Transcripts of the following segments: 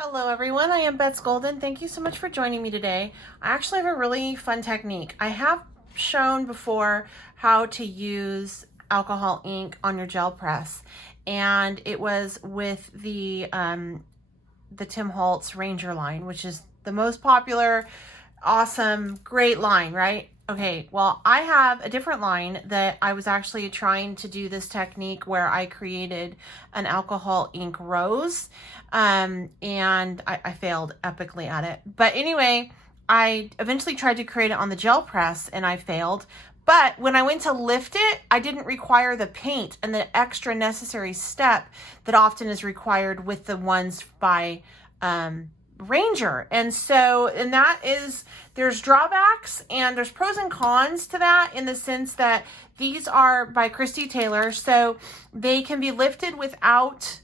Hello everyone, I am Bets Golden. Thank you so much for joining me today. I actually have a really fun technique. I have shown before how to use alcohol ink on your gel press, and it was with the Tim Holtz Ranger line, which is the most popular, awesome, great line, right? Okay, well, I have a different line that I was actually trying to do this technique where I created an alcohol ink rose, and I failed epically at it. But anyway, I eventually tried to create it on the gel press and I failed. But when I went to lift it, I didn't require the paint and the extra necessary step that often is required with the ones by Ranger. And that is, there's drawbacks and there's pros and cons to that, in the sense that these are by Christy Taylor, so they can be lifted without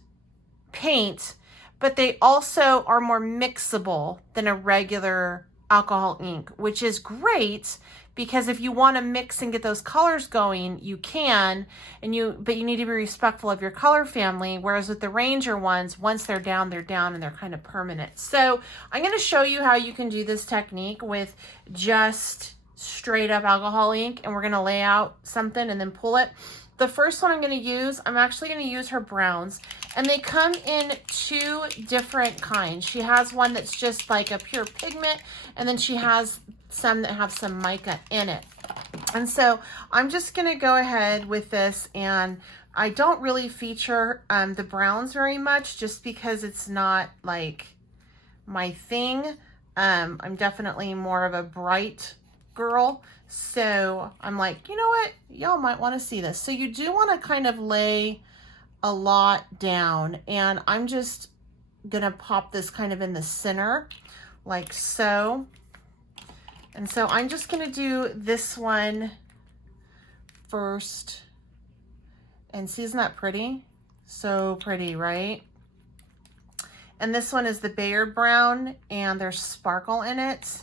paint, but they also are more mixable than a regular alcohol ink, which is great because if you want to mix and get those colors going, you can, but you need to be respectful of your color family. Whereas with the Ranger ones, once they're down and they're kind of permanent. So I'm going to show you how you can do this technique with just straight up alcohol ink, and we're going to lay out something and then pull it. The first one I'm actually going to use her browns, and they come in two different kinds. She has one that's just like a pure pigment, and then she has some that have some mica in it. And so I'm just going to go ahead with this, and I don't really feature the browns very much just because it's not like my thing. I'm definitely more of a bright girl. So I'm like, you know what? Y'all might want to see this. So you do want to kind of lay a lot down, and I'm just going to pop this kind of in the center like so. And so I'm just going to do this one first. And see, isn't that pretty? So pretty, right? And this one is the Bayard Brown, and there's sparkle in it.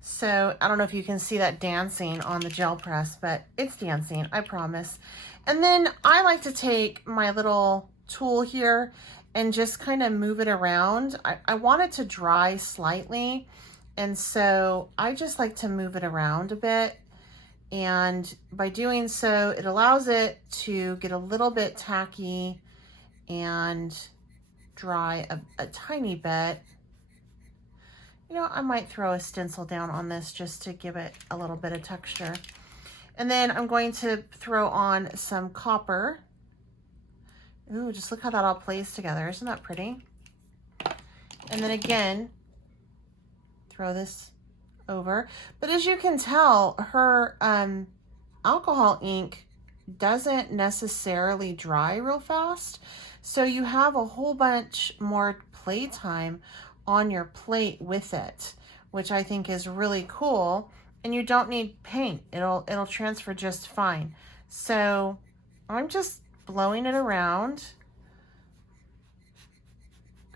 So I don't know if you can see that dancing on the gel press, but it's dancing, I promise. And then I like to take my little tool here and just kind of move it around. I want it to dry slightly, and so I just like to move it around a bit. And by doing so, it allows it to get a little bit tacky and dry a tiny bit. You know, I might throw a stencil down on this just to give it a little bit of texture. And then I'm going to throw on some copper. Ooh, just look how that all plays together. Isn't that pretty? And then again, throw this over. But as you can tell, her alcohol ink doesn't necessarily dry real fast. So you have a whole bunch more playtime on your plate with it, which I think is really cool. And you don't need paint. It'll transfer just fine. So I'm just blowing it around,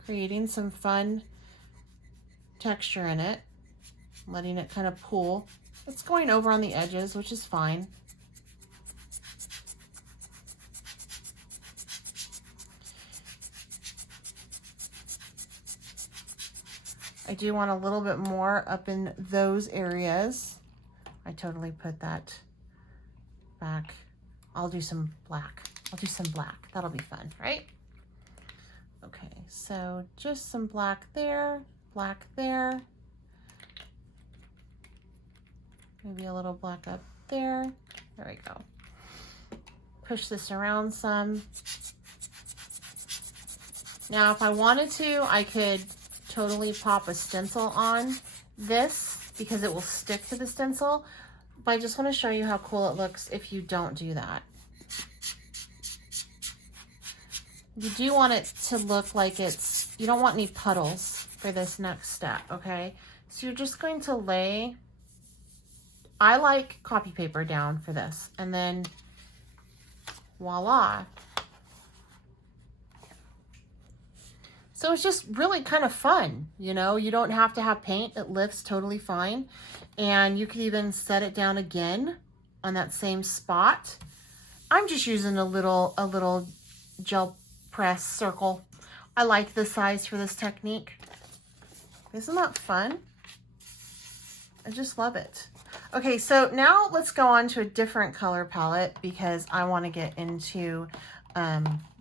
creating some fun texture in it, letting it kind of pool. It's going over on the edges, which is fine. I do want a little bit more up in those areas. I totally put that back. I'll do some black. That'll be fun, right? Okay, so just some black there, maybe a little black up there. There we go. Push this around some. Now, if I wanted to, I could totally pop a stencil on this because it will stick to the stencil, but I just want to show you how cool it looks if you don't do that. You do want it to look like you don't want any puddles for this next step, okay? So you're just going to lay, I like copy paper down for this, and then voila. So it's just really kind of fun, you know? You don't have to have paint. It lifts totally fine. And you can even set it down again on that same spot. I'm just using a little gel press circle. I like the size for this technique. Isn't that fun? I just love it. Okay, so now let's go on to a different color palette because I want to get into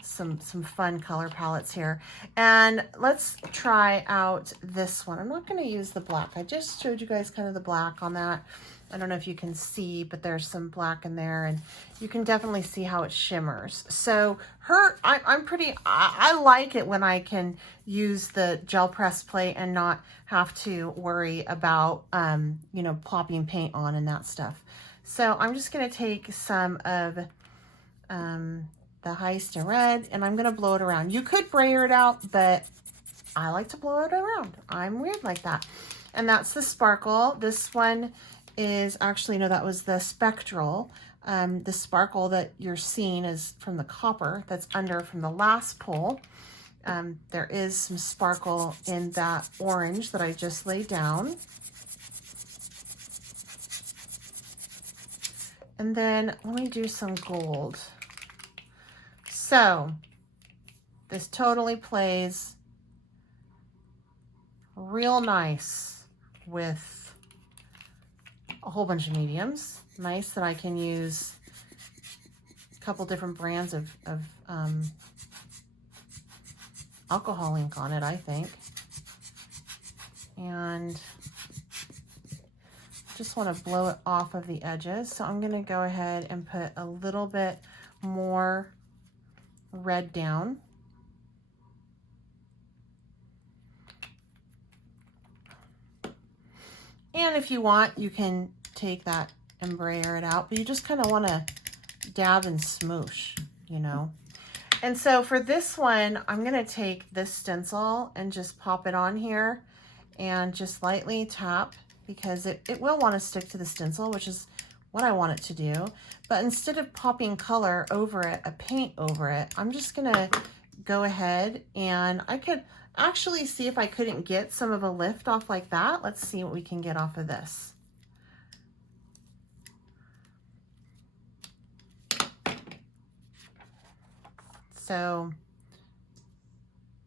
some fun color palettes here. And let's try out this one. I'm not going to use the black. I just showed you guys kind of the black on that. I don't know if you can see, but there's some black in there, and you can definitely see how it shimmers. So I like it when I can use the gel press plate and not have to worry about, you know, plopping paint on and that stuff. So I'm just going to take some of the Heist Red, and I'm going to blow it around. You could brayer it out, but I like to blow it around. I'm weird like that. And that's the sparkle. This one is actually, no, that was the spectral. The sparkle that you're seeing is from the copper that's under from the last pull. There is some sparkle in that orange that I just laid down. And then let me do some gold. So this totally plays real nice with a whole bunch of mediums. Nice that I can use a couple different brands of alcohol ink on it, I think. And just want to blow it off of the edges. So I'm going to go ahead and put a little bit more red down. And if you want, you can take that and brayer it out, but you just kind of want to dab and smoosh, you know. And so for this one, I'm going to take this stencil and just pop it on here and just lightly tap, because it will want to stick to the stencil, which is what I want it to do. But instead of popping color over it, a paint over it, I'm just going to go ahead, and I could actually see if I couldn't get some of a lift off like that. Let's see what we can get off of this. So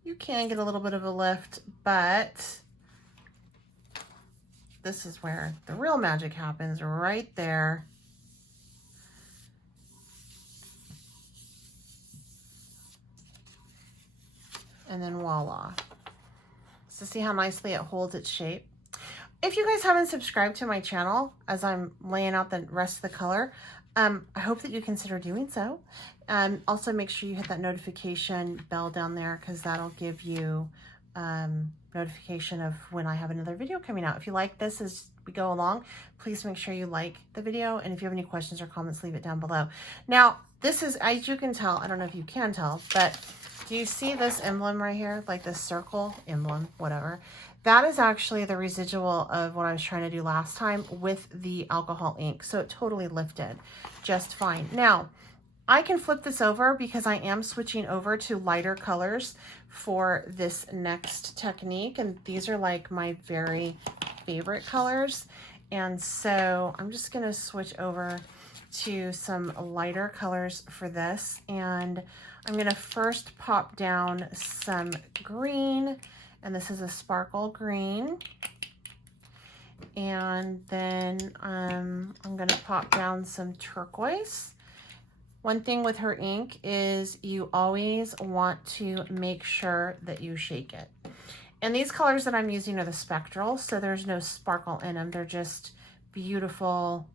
you can get a little bit of a lift, but this is where the real magic happens, right there. And then voila. So see how nicely it holds its shape. If you guys haven't subscribed to my channel as I'm laying out the rest of the color, I hope that you consider doing so. Also make sure you hit that notification bell down there, because that'll give you notification of when I have another video coming out. If you like this as we go along, please make sure you like the video. And if you have any questions or comments, leave it down below. Now, this is, as you can tell, I don't know if you can tell, but do you see this emblem right here? Like this circle emblem, whatever. That is actually the residual of what I was trying to do last time with the alcohol ink. So it totally lifted just fine. Now, I can flip this over because I am switching over to lighter colors for this next technique. And these are like my very favorite colors. And so I'm just going to switch over to some lighter colors for this. And I'm going to first pop down some green. And this is a sparkle green. And then I'm going to pop down some turquoise. One thing with her ink is you always want to make sure that you shake it. And these colors that I'm using are the spectral, so there's no sparkle in them. They're just beautiful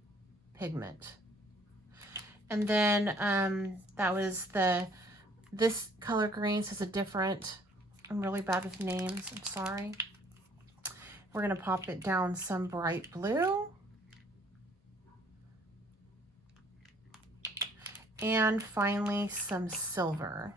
pigment. And then that was this color green, so it's a different, I'm really bad with names, I'm sorry. We're gonna pop it down some bright blue. And finally, some silver.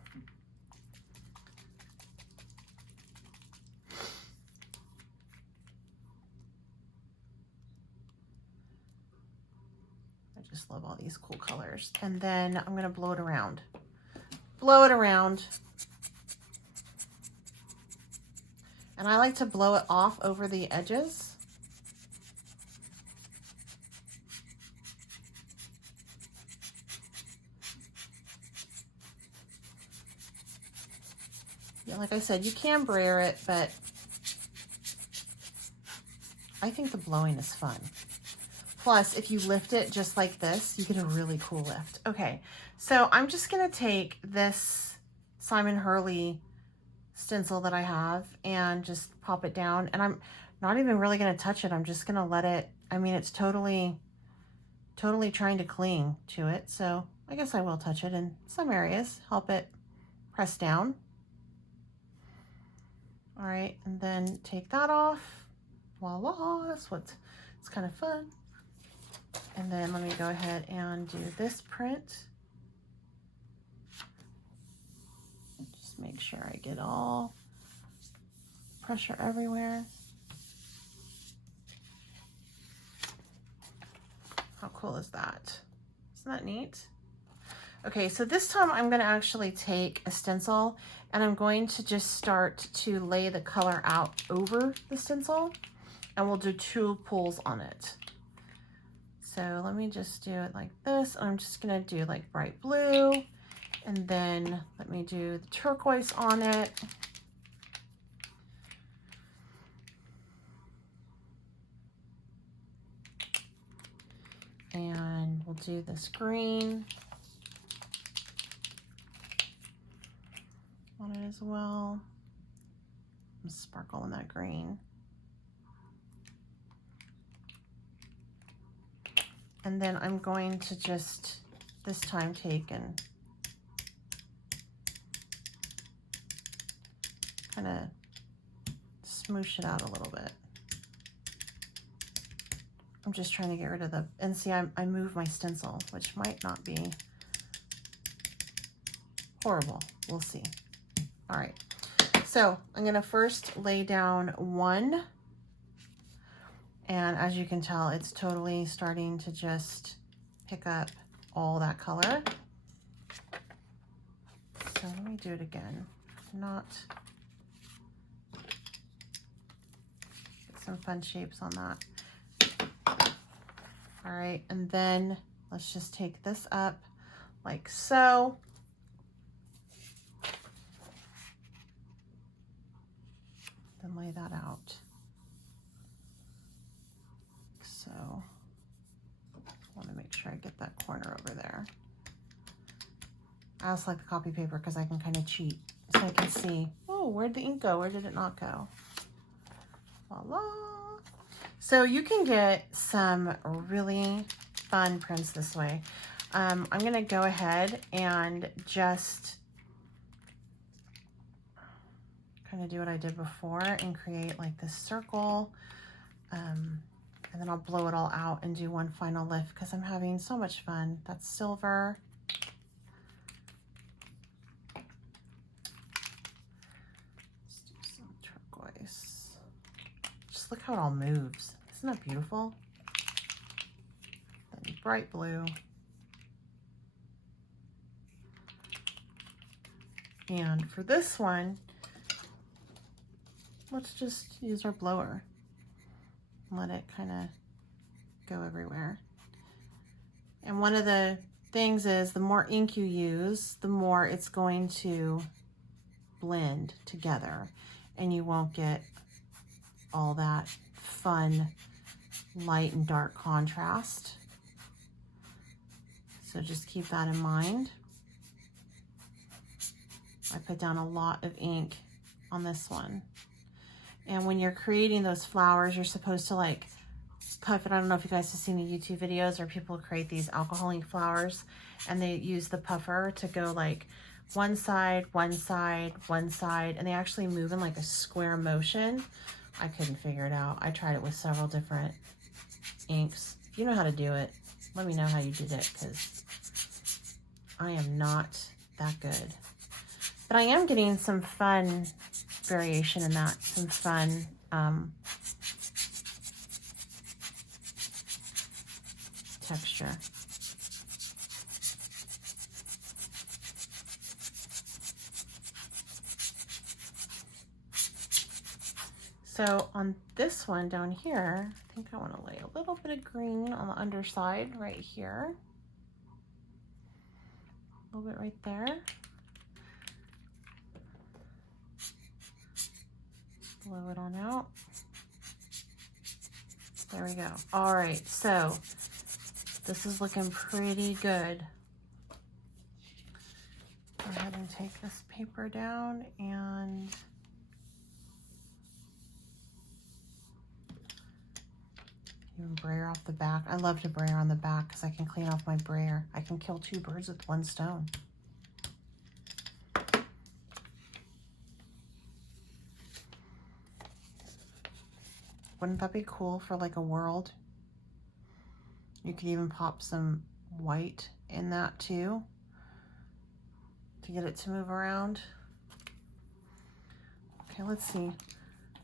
I just love all these cool colors. And then I'm gonna blow it around. Blow it around. And I like to blow it off over the edges. like I said, you can brayer it, but I think the blowing is fun. Plus, if you lift it just like this, you get a really cool lift. Okay, so I'm just gonna take this Simon Hurley stencil that I have and just pop it down, and I'm not even really gonna touch it. I'm just gonna let it, I mean, it's totally trying to cling to it, so I guess I will touch it in some areas, help it press down. All right, and then take that off. Voila, that's what's, it's kind of fun. And then let me go ahead and do this print. Just make sure I get all pressure everywhere. How cool is that? Isn't that neat? Okay, so this time I'm going to actually take a stencil and I'm going to just start to lay the color out over the stencil, and we'll do 2 pulls on it. So let me just do it like this. I'm just going to do like bright blue, and then let me do the turquoise on it. And we'll do this green on it as well. Sparkle in that green. And then I'm going to just this time take and kind of smoosh it out a little bit. I'm just trying to get rid of the, and see, I move my stencil, which might not be horrible. We'll see. All right, so I'm gonna first lay down 1, and as you can tell, it's totally starting to just pick up all that color. So let me do it again. Get some fun shapes on that. All right, and then let's just take this up like so. Then lay that out. So I want to make sure I get that corner over there. I also like the copy paper because I can kind of cheat. So I can see, oh, where'd the ink go? Where did it not go? Voila. So you can get some really fun prints this way. I'm going to go ahead and just kind of do what I did before and create like this circle. And then I'll blow it all out and do one final lift because I'm having so much fun. That's silver. Let's do some turquoise. Just look how it all moves. Isn't that beautiful? Then bright blue. And for this one, let's just use our blower. Let it kind of go everywhere. And one of the things is the more ink you use, the more it's going to blend together and you won't get all that fun light and dark contrast. So just keep that in mind. I put down a lot of ink on this one. And when you're creating those flowers, you're supposed to like puff it. I don't know if you guys have seen the YouTube videos where people create these alcohol ink flowers and they use the puffer to go like one side, one side, one side, and they actually move in like a square motion. I couldn't figure it out. I tried it with several different inks. If you know how to do it, let me know how you did it because I am not that good. But I am getting some fun variation in that, some fun texture. So on this one down here, I think I want to lay a little bit of green on the underside right here. A little bit right there. blow it on out. There we go. All right, so this is looking pretty good. Go ahead and take this paper down and even brayer off the back. I love to brayer on the back because I can clean off my brayer. I can kill two birds with one stone. Wouldn't that be cool for like a world? You could even pop some white in that too to get it to move around. Okay, let's see.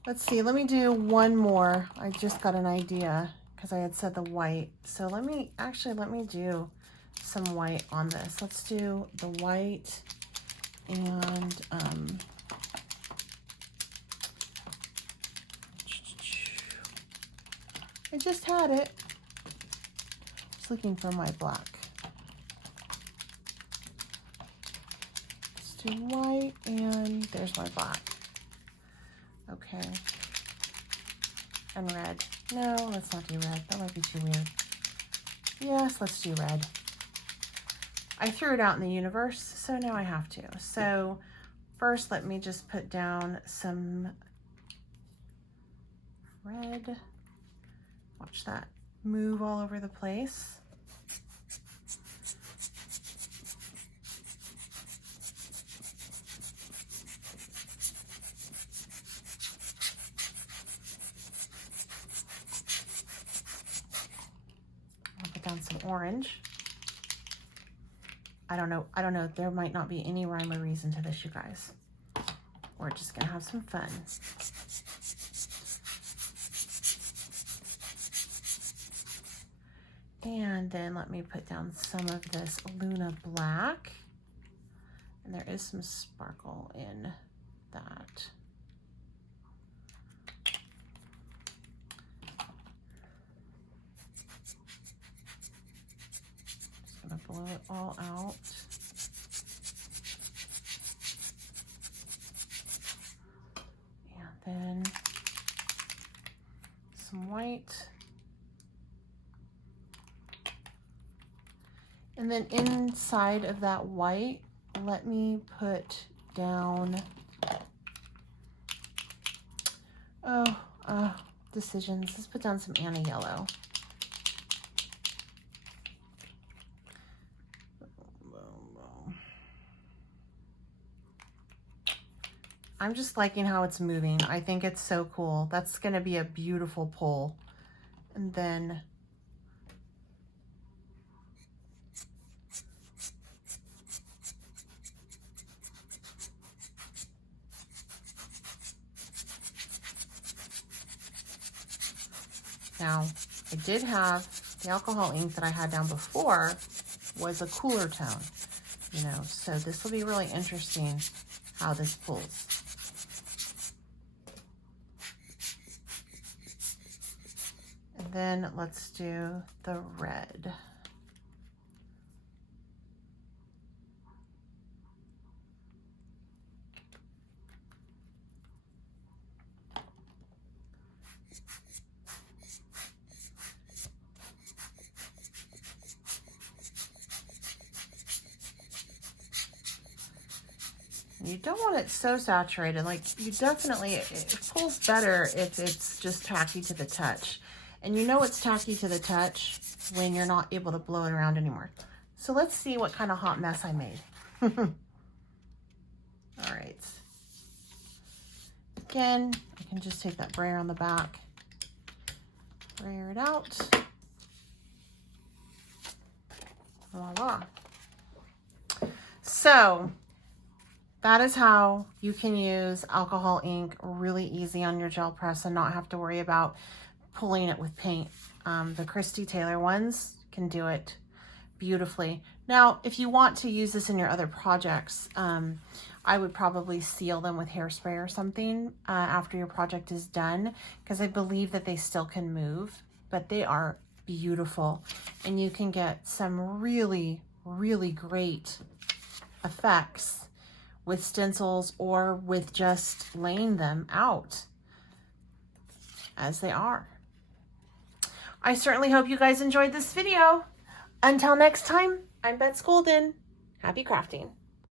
Let's see, let me do one more. I just got an idea because I had said the white. So let me do some white on this. Let's do the white and I just had it. Just looking for my black. Let's do white and there's my black. Okay. And red. No, let's not do red. That might be too weird. Yes, let's do red. I threw it out in the universe, so now I have to. So first, let me just put down some red. Watch that move all over the place. I'll put down some orange. I don't know. There might not be any rhyme or reason to this, you guys. We're just gonna have some fun. And then let me put down some of this Luna Black. And there is some sparkle in that. Just gonna blow it all out. And then some white. And then inside of that white, let me put down, decisions. Let's put down some Anna Yellow. I'm just liking how it's moving. I think it's so cool. That's gonna be a beautiful pull. And then now, I did have the alcohol ink that I had down before was a cooler tone, you know, so this will be really interesting how this pulls. And then let's do the red. You don't want it so saturated. Like, you definitely, it pulls better if it's just tacky to the touch. And you know it's tacky to the touch when you're not able to blow it around anymore. So let's see what kind of hot mess I made. All right. Again, I can just take that brayer on the back, brayer it out. Voila. So that is how you can use alcohol ink really easy on your gel press and not have to worry about pulling it with paint. The Christy Taylor ones can do it beautifully. Now, if you want to use this in your other projects, I would probably seal them with hairspray or something after your project is done, because I believe that they still can move, but they are beautiful. And you can get some really, really great effects with stencils or with just laying them out. as they are. I certainly hope you guys enjoyed this video. Until next time, I'm Betsy Golden. Happy crafting.